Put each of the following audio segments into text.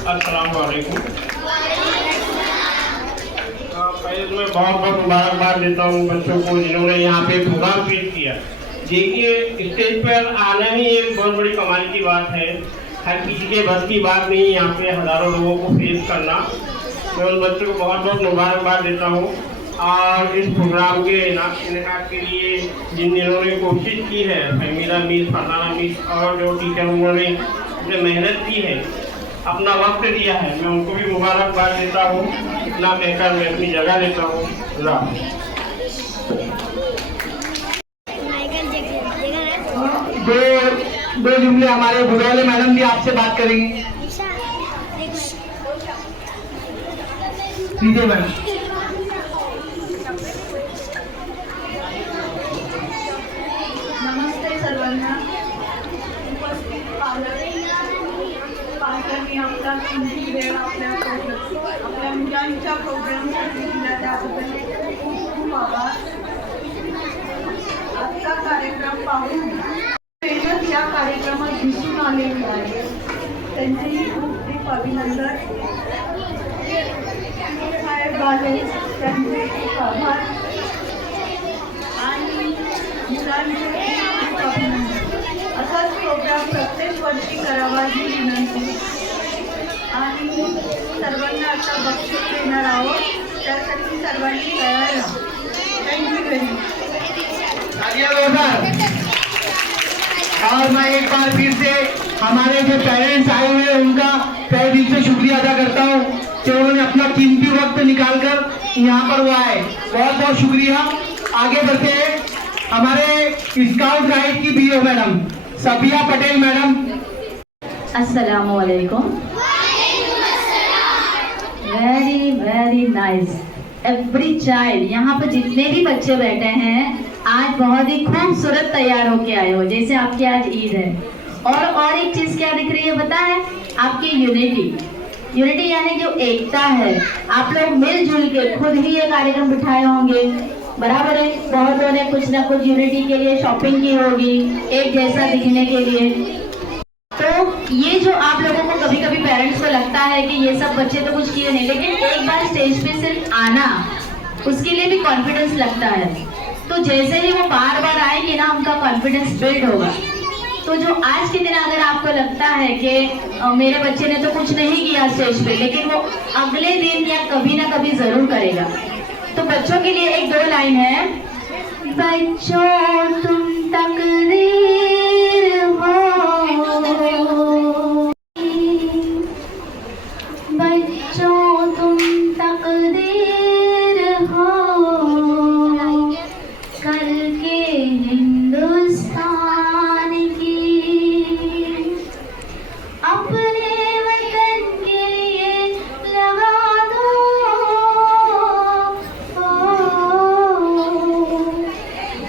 अस्सलाम वालेकुम। पहले तो मैं बहुत बहुत मुबारकबाद देता हूँ बच्चों को जिन्होंने यहाँ पे प्रोग्राम पेश किया। देखिए, स्टेज पर आना ही एक बहुत बड़ी कमाल की बात है। हर किसी के बस की बात नहीं यहाँ पे हज़ारों लोगों को फेस करना। मैं उन बच्चों को बहुत बहुत मुबारकबाद देता हूँ। और इस प्रोग्राम के इनेकाद के लिए जिन्होंने कोशिश की है, फहमीदा मिस, फरहाना मिस और जो टीचर उन्होंने मेहनत की है, अपना वक्त दिया है, मैं उनको भी मुबारकबाद देता हूँ। इतना कहकर मैं अपनी जगह लेता हूँ। दो जुमले हमारे बुढ़ौले मैडम भी आपसे बात करेंगे। सीधे मैडम। नमस्ते सर्वांना। उपस्थित पालकांनी आपला किंमती वेळ आपल्या मुलांच्या प्रोग्रामसाठी दिला त्याबद्दल खूप खूप आभार। आजचा कार्यक्रम पाहून मेहनत या कार्यक्रमात दिसून आलेली आहे, त्यांचेही खूप खूप अभिनंदन। साहेब बाले त्यांचे खूप आभार आणि मुलांचे खूप अभिनंदन। असाच प्रोग्राम प्रत्येक वर्षी करावा ही विनंती आणि सर्वांना आता बक्षीस देणार आहोत, त्यासाठी सर्वांनी तयार राहा। Thank you very much. और मैं एक बार फिर से हमारे जो पेरेंट्स आए हुए हैं उनका तहे दिल से शुक्रिया अदा करता हूँ कि उन्होंने अपना कीमती वक्त निकालकर यहाँ पर वो आए। बहुत बहुत शुक्रिया। आगे बढ़ते हैं हमारे स्काउट गाइड की बीओ मैडम सबिया पटेल मैडम। अस्सलामु अलैकुम। Very very nice every child. यहाँ पर जितने भी बच्चे बैठे हैं आज बहुत ही खूबसूरत तैयार होके आए हो, जैसे आपकी आज ईद है। और एक चीज क्या दिख रही है पता है? आपकी यूनिटी यानी जो एकता है। आप लोग मिलजुल के खुद ही ये कार्यक्रम बिठाए होंगे, बराबर है। बहुतों ने कुछ ना कुछ यूनिटी के लिए शॉपिंग की होगी, एक जैसा दिखने के लिए। तो ये जो आप लोगों को कभी कभी पेरेंट्स को लगता है कि ये सब बच्चे तो कुछ किए नहीं, लेकिन एक बार स्टेज पे सिर्फ आना, उसके लिए भी कॉन्फिडेंस लगता है। तो जैसे ही वो बार बार आएंगे ना, उनका कॉन्फिडेंस बिल्ड होगा। तो जो आज के दिन अगर आपको लगता है कि मेरे बच्चे ने तो कुछ नहीं किया स्टेज पे, लेकिन वो अगले दिन या कभी ना कभी जरूर करेगा। तो बच्चों के लिए एक दो लाइन है। बच्चों तुम तकदीर हो, बच्चों तुम तकदीर हो, कल के हिंदुस्तान की। अपने वतन के लिए लगा दो,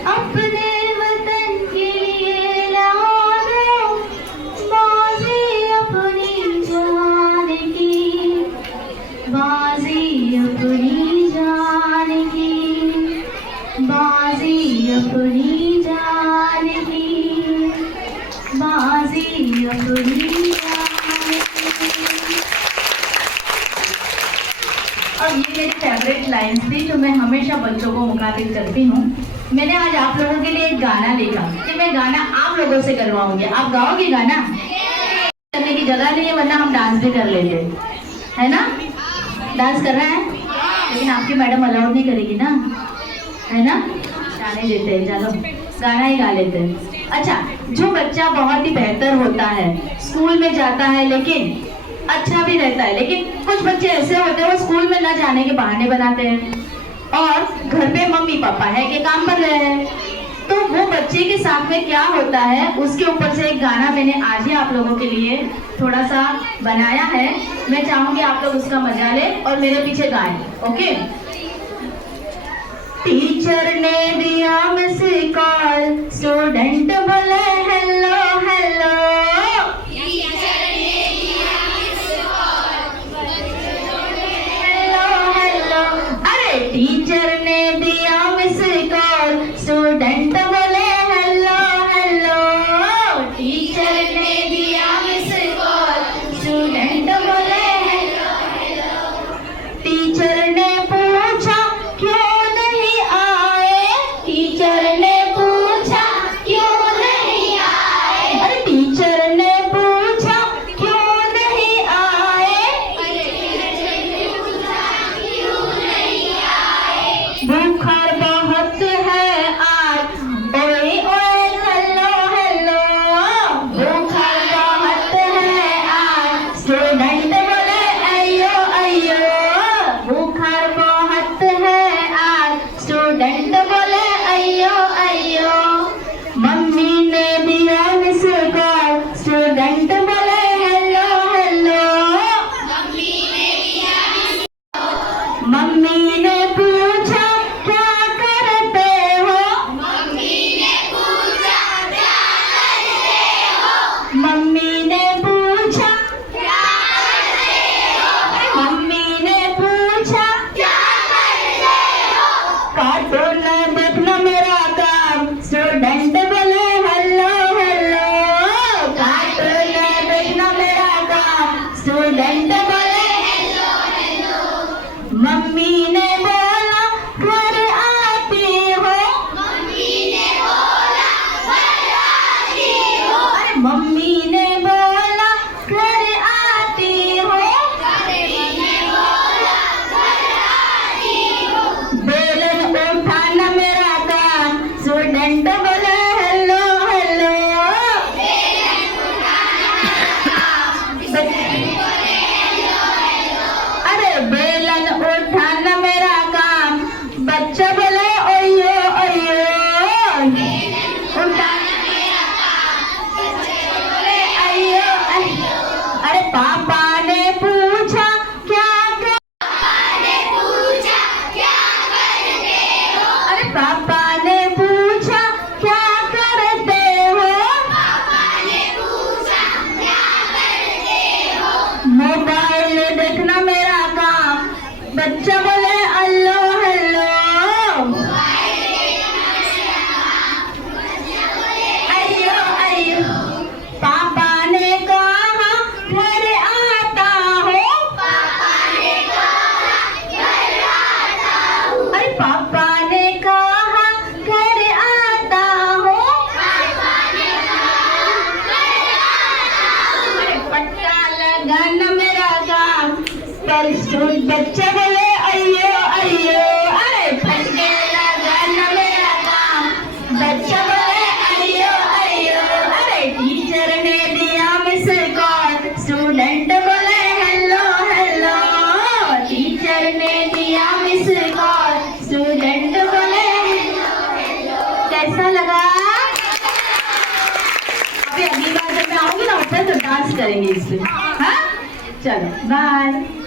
अपने वतन के लिए लगा दो बाजी अपनी जान की, बाजी अपनी जान की, बाजी अपनी जान की, बाजी अपनी जान की। और ये मेरी फेवरेट लाइन्स थी जो मैं हमेशा बच्चों को मुखातिब करती हूँ। मैंने आज आप लोगों के लिए एक गाना लिखा कि मैं गाना आप लोगों से करवाऊंगी। आप गाओगे गाना? करने की जगह नहीं है, वरना हम डांस भी कर लेंगे, है ना? डांस कर रहे हैं, लेकिन आपकी मैडम अलाउड नहीं करेगी ना, है ना? गाने देते हैं, चलो गाना ही गा लेते हैं। अच्छा, जो बच्चा बहुत ही बेहतर होता है, स्कूल में जाता है लेकिन अच्छा भी रहता है, लेकिन कुछ बच्चे ऐसे होते हैं वो स्कूल में ना जाने के बहाने बनाते हैं और घर पे मम्मी पापा है कि काम कर रहे हैं। तो वो बच्चे के साथ में क्या होता है, उसके ऊपर से एक गाना मैंने आज ही आप लोगों के लिए थोड़ा सा बनाया है। मैं चाहूंगी आप लोग उसका मजा लें और मेरे पीछे गाएं, ओके? टीचर ने दिया मिस कॉल, स्टूडेंट बोले हेलो हेलो। टीचर ने दिया मिस कॉल, स्टूडेंट बोले हेलो हेलो। टीचर ने दिया मिस कॉल, स्टूडेंट बोले मम्मी ने बोला घर आती हो, बेलन उठाना मेरा काम, स्टूडेंट बोले हेलो हेलो। अरे बेलन उठाना मेरा काम, बच्चा बोले ओयो ओयो। उठाना मेरा काम, बोले अयो अयो। अरे पापा ने पूछा क्या कर, अरे पापा ने पूछा क्या करते हो, मोबाइल देखना मेरा काम, बच्चा बोले अल्लो हेलो। अयो अयो। पापा ने कहा घर आता हो, अरे पापा ने कहा घर आता हो। अरे पट्टा लगाना मेरा काम, पर बच्चा बोले अयो अयो। अरे फटके लगाना मेरा काम, बच्चा बोले अयो अयो। अरे टीचर ने दिया मिस कॉल, स्टूडेंट बोले हेलो हेलो। टीचर ने दिया मिस कॉल, स्टूडेंट बोले हेलो हेलो। कैसा लगा? अभी अगली बार जब मैं आऊंगी ना ऊपर तो डांस करेंगे इस पे। हाँ चलो बाय।